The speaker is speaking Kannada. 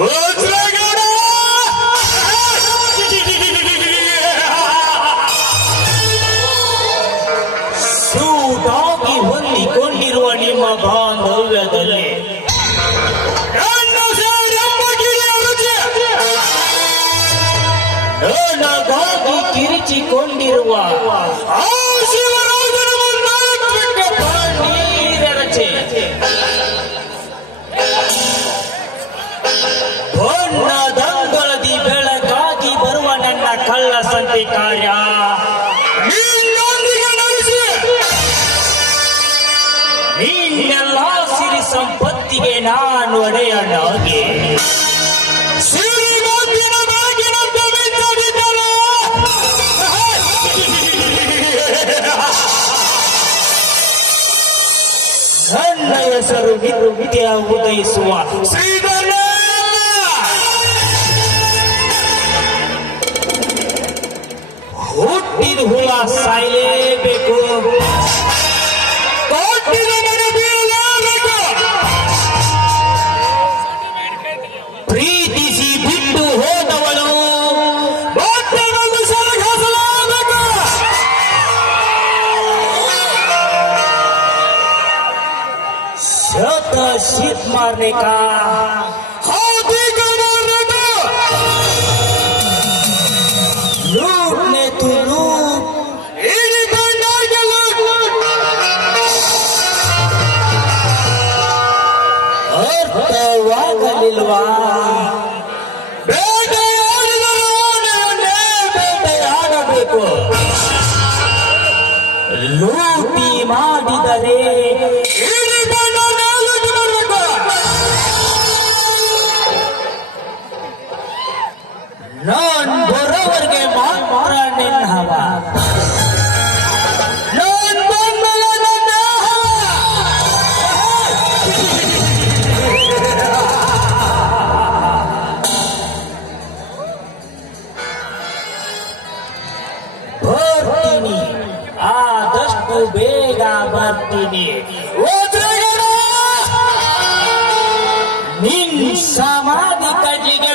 ವಜ್ರಗೌಡ! ಸೂಟಾಗಿ ಹೊಂದಿಕೊಂಡಿರುವ ನಿಮ್ಮ ಬಾಂಧವ್ಯದಲ್ಲಿ ನನಗಾಗಿ ಕಿರಿಚಿಕೊಂಡಿರುವ ಆ ಶಿವರಾಜನ ಮುಂದಾಟ ನೀರರಚೆ ಬಣ್ಣದಂಗಳದಿ ಬೆಳಗಾಗಿ ಬರುವ ನನ್ನ ಕಳ್ಳ ಸಂತೆ ಕಾರ್ಯ ನಿನ್ನೊಂದಿಗೆ ನಡೆಸಿ ನಿನ್ನೆಲ್ಲ ಸಿರಿ ಸಂಪತ್ತಿಗೆ ನಾನು ಒಡೆಯನಾಗಿ ನನ್ನ ಹೆಸರು ನಿತ್ಯ ಉದಯಿಸುವ ಶ್ರೀಧರ. ಹುಟ್ಟಿದ ಹುಳ ಸಾಯಲೇಬೇಕು, ಕೊಟ್ಟಿದ ಮನೆ ಬೀಳಲೇಬೇಕು. ಪ್ರೀತಿಸಿ ಬಿಟ್ಟು ಹೋದವಳು ಬಟ್ಟೆಗೊಂದು ಸಲಗಿಸಲೇಬೇಕು. शत शीत मारने का हाथी का मारने का लूटने तू लूट इन्हीं करना के लूट और तवागलिल्वा बेटे ಆಡಬೇಕು. ಲೂಟಿ ಮಾಡಿದರೆ ನಾನ್ ಬರೋವರೆಗೆ ಮಾತ್ರ ನಿನ್ನ ಹವ, ನಾನ್ ಬಂದಲ್ಲ ನನ್ನ ಬರ್ತೀನಿ, ಆದಷ್ಟು ಬೇಗ ಬರ್ತೀನಿ. ನಿನ್ ಸಮಾಧಿ ಕಡ್ಲಿಗೆ